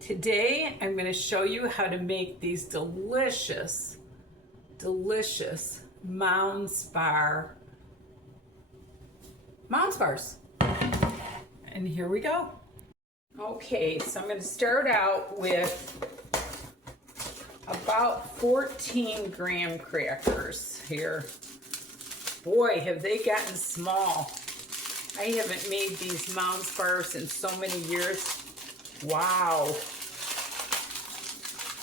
Today I'm going to show you how to make these delicious Mounds Bars. And here we go. Okay, so I'm going to start out with about 14 graham crackers here. Boy, have they gotten small. I haven't made these Mounds Bars in so many years. Wow.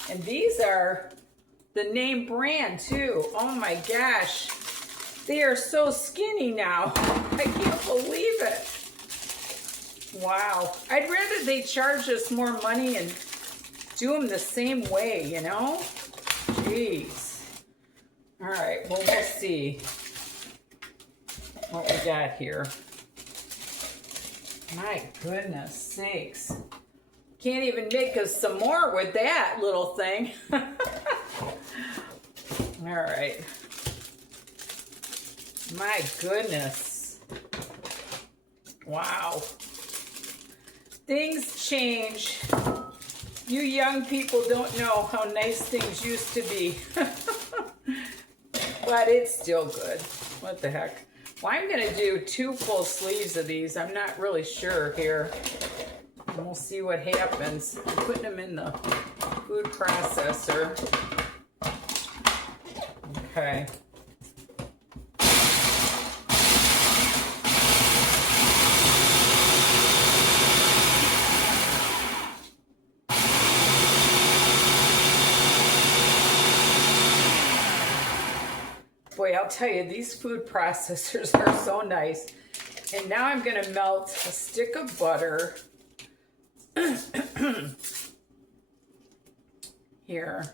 And these are the name brand too. Oh my gosh. They are so skinny now. I can't believe it. Wow. I'd rather they charge us more money and do them the same way, you know? Jeez. All right, well, we'll see what we got here. My goodness sakes. Can't even make us some more with that little thing. All right. My goodness. Wow. Things change. You young people don't know how nice things used to be. But it's still good. What the heck? Well, I'm going to do 2 full sleeves of these. I'm not really sure here. And we'll see what happens. I'm putting them in the food processor. Okay. Boy, I'll tell you, these food processors are so nice. And now I'm going to melt a stick of butter here.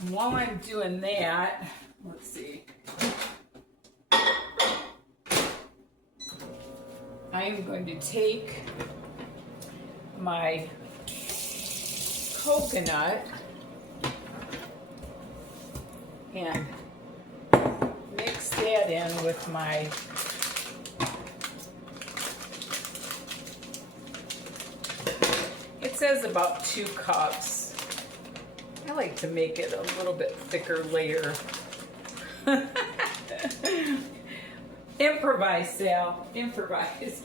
And while I'm doing that, let's see. I am going to take my coconut and mix that in with my it says about 2 cups. I like to make it a little bit thicker layer. Improvise, Sal. Improvise.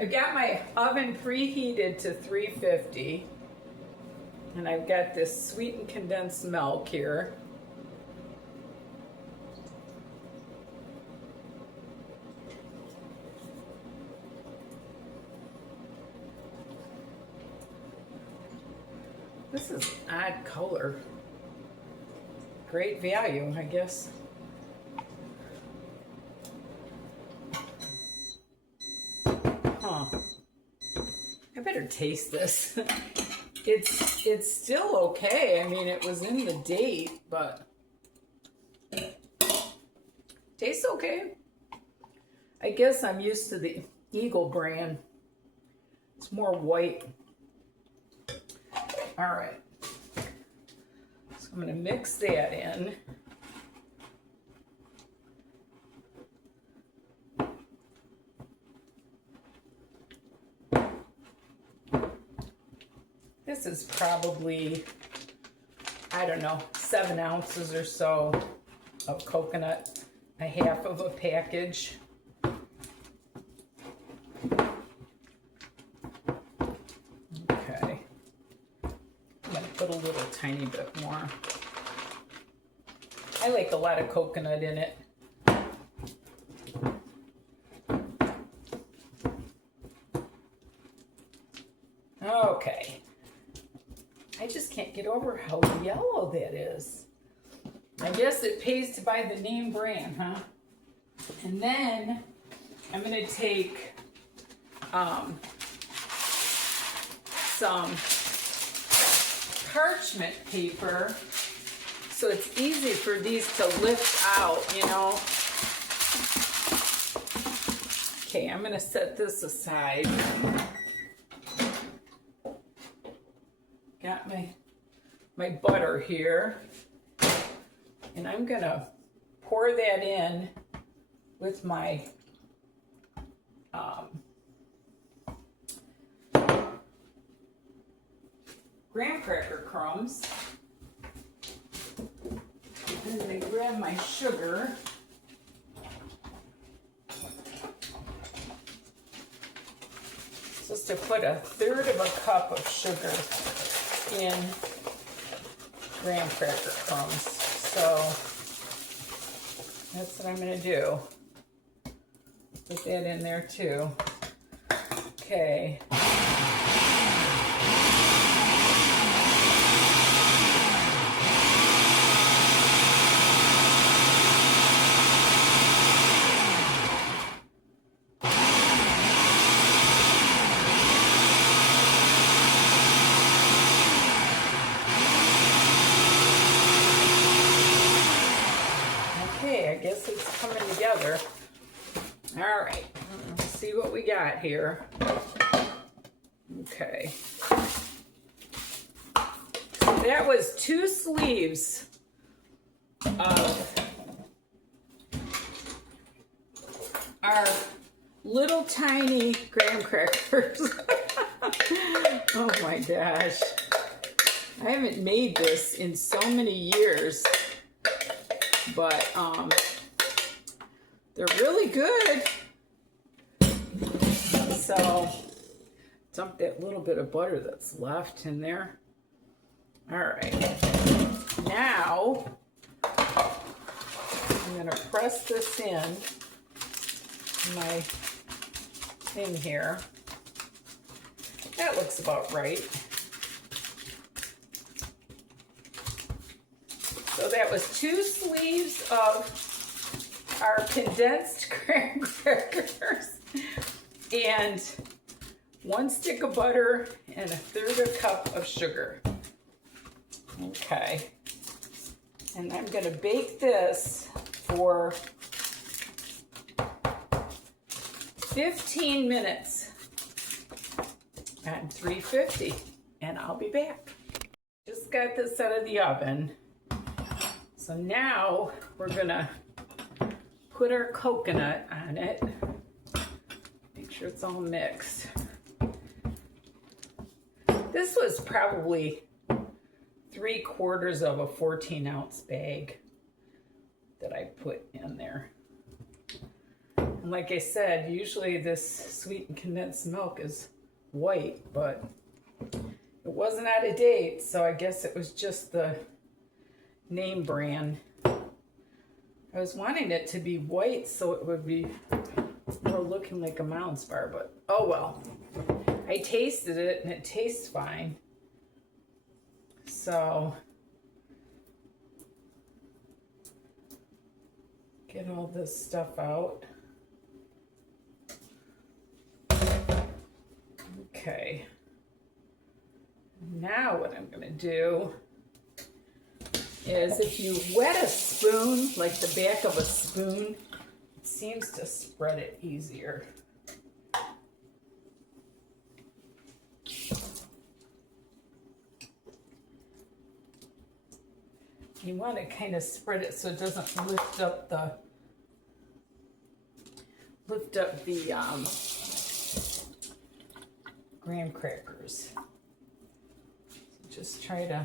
I've got my oven preheated to 350. And I've got this sweetened condensed milk here. This is an odd color. Great value, I guess. Huh. I better taste this. It's still okay. I mean, it was in the date, but tastes okay. I guess I'm used to the Eagle brand. It's more white. All right, so I'm going to mix that in. This is probably, I don't know, 7 ounces or so of coconut, a half of a package. Put a little tiny bit more. I like a lot of coconut in it. Okay. I just can't get over how yellow that is. I guess it pays to buy the name brand, huh? And then I'm going to take some parchment paper so it's easy for these to lift out, you know. Okay, I'm going to set this aside. Got my butter here, and I'm going to pour that in with my graham cracker crumbs. And then I grab my sugar. Just to put 1/3 of a cup of sugar in graham cracker crumbs. So that's what I'm going to do. Put that in there too. Okay. I guess it's coming together. All right, let's see what we got here. Okay. So that was 2 sleeves of our little tiny graham crackers. Oh my gosh. I haven't made this in so many years. But they're really good. So dump that little bit of butter that's left in there. All right. Now I'm going to press this in my thing here. That looks about right. So that was 2 sleeves of our condensed graham crackers and 1 stick of butter and 1/3 a cup of sugar. Okay. And I'm going to bake this for 15 minutes at 350, and I'll be back. Just got this out of the oven. So now we're gonna put our coconut on it. Make sure it's all mixed. This was probably 3/4 of a 14-ounce bag that I put in there. And like I said, usually this sweetened condensed milk is white, but it wasn't out of date, so I guess it was just the name brand. I was wanting it to be white so it would be more looking like a Mounds bar, but oh well. I tasted it and it tastes fine. So get all this stuff out. Okay. Now what I'm going to do is if you wet a spoon, like the back of a spoon, it seems to spread it easier. You want to kind of spread it so it doesn't lift up the graham crackers. So just try to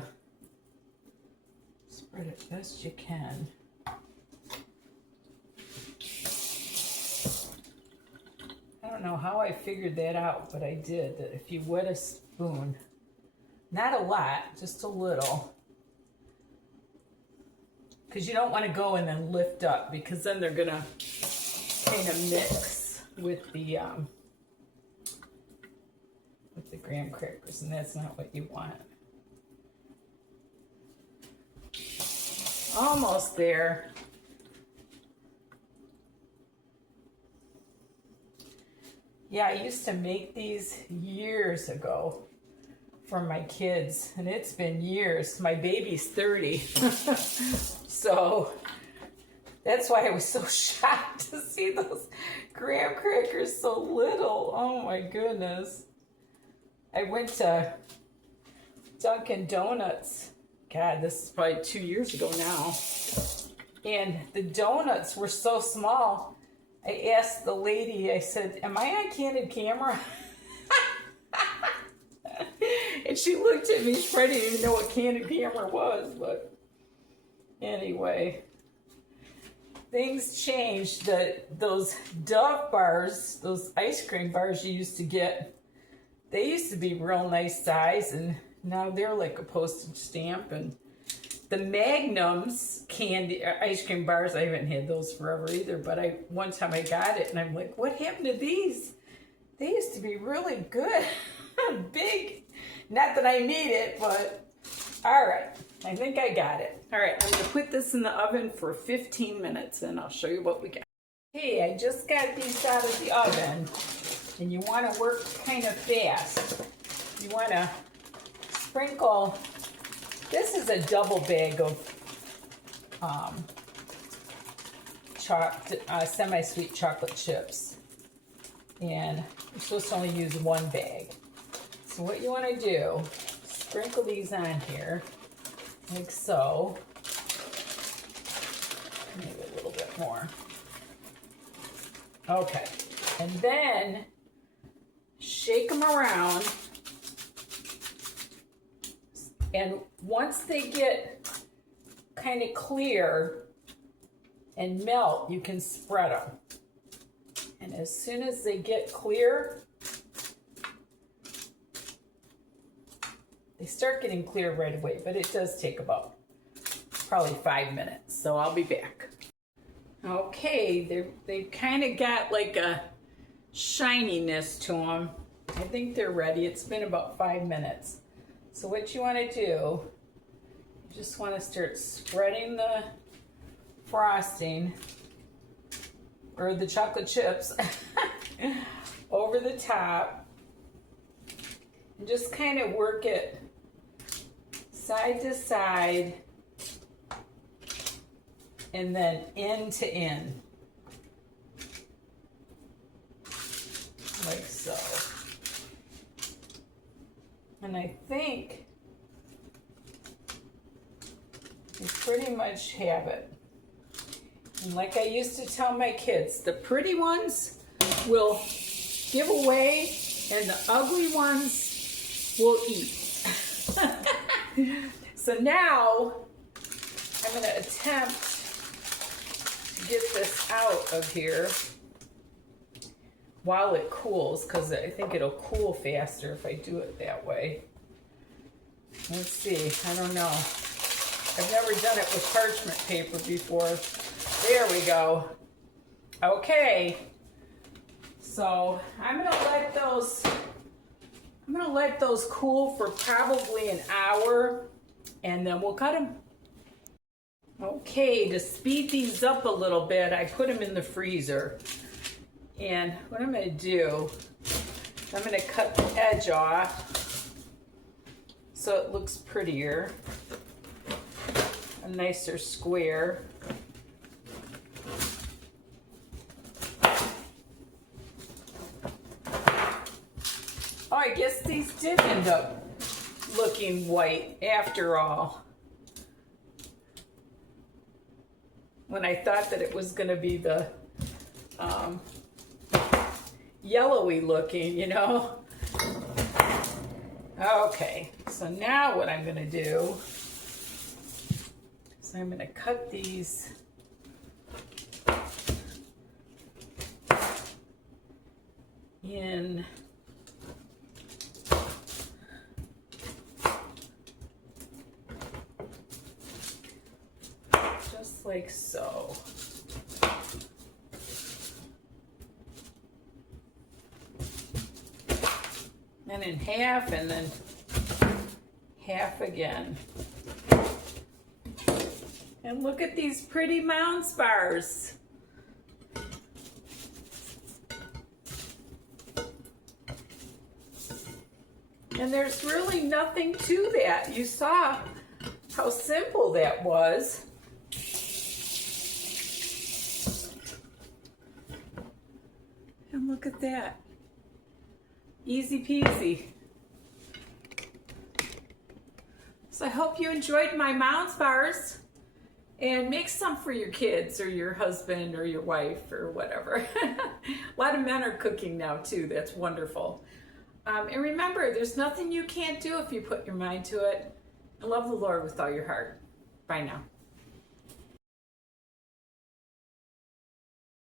spread it best you can. I don't know how I figured that out, but I did. That if you wet a spoon, not a lot, just a little, because you don't want to go and then lift up, because then they're gonna kind of mix with the graham crackers, and that's not what you want. Almost there. Yeah, I used to make these years ago for my kids, and it's been years. My baby's 30. So that's why I was so shocked to see those graham crackers so little. Oh my goodness. I went to Dunkin' Donuts. God, this is probably 2 years ago now. And the donuts were so small. I asked the lady, I said, "Am I on candid camera?" And she looked at me, she probably didn't even know what candid camera was, but anyway. Things changed. Those Dove bars, those ice cream bars you used to get, they used to be real nice size, and now they're like a postage stamp. And the Magnums candy ice cream bars, I haven't had those forever either, but one time I got it and I'm like, what happened to these? They used to be really good. Big. Not that I need it, but all right. I think I got it. All right, I'm gonna put this in the oven for 15 minutes and I'll show you what we got. Hey, I just got these out of the oven, and you wanna work kind of fast. You wanna sprinkle, this is a double bag of chopped semi-sweet chocolate chips. And you're supposed to only use one bag. So what you wanna do, sprinkle these on here. Like so. Maybe a little bit more. Okay. And then shake them around. And once they get kind of clear and melt, you can spread them. And as soon as they get clear, they start getting clear right away, but it does take about probably 5 minutes, so I'll be back. Okay, they've kind of got like a shininess to them. I think they're ready. It's been about 5 minutes. So what you want to do, you just want to start spreading the frosting, or the chocolate chips, over the top, and just kind of work it side to side, and then end to end, like so. And I think you pretty much have it. And like I used to tell my kids, the pretty ones will give away and the ugly ones will eat. So now I'm going to attempt to get this out of here while it cools, because I think it'll cool faster if I do it that way. Let's see, I don't know. I've never done it with parchment paper before. There we go. Okay, so I'm gonna let those cool for probably an hour, and then we'll cut them. Okay, to speed these up a little bit, I put them in the freezer. And what I'm gonna do, I'm gonna cut the edge off so it looks prettier, a nicer square. Oh, I guess these did end up looking white after all. When I thought that it was gonna be the yellowy looking, you know? Okay, so now what I'm gonna do is I'm gonna cut these in just like so. And in half, and then half again. And look at these pretty Mounds bars. And there's really nothing to that. You saw how simple that was. And look at that. Easy peasy. So I hope you enjoyed my Mounds bars, and make some for your kids or your husband or your wife or whatever. A lot of men are cooking now too. That's wonderful. And remember, there's nothing you can't do if you put your mind to it. And love the Lord with all your heart. Bye now.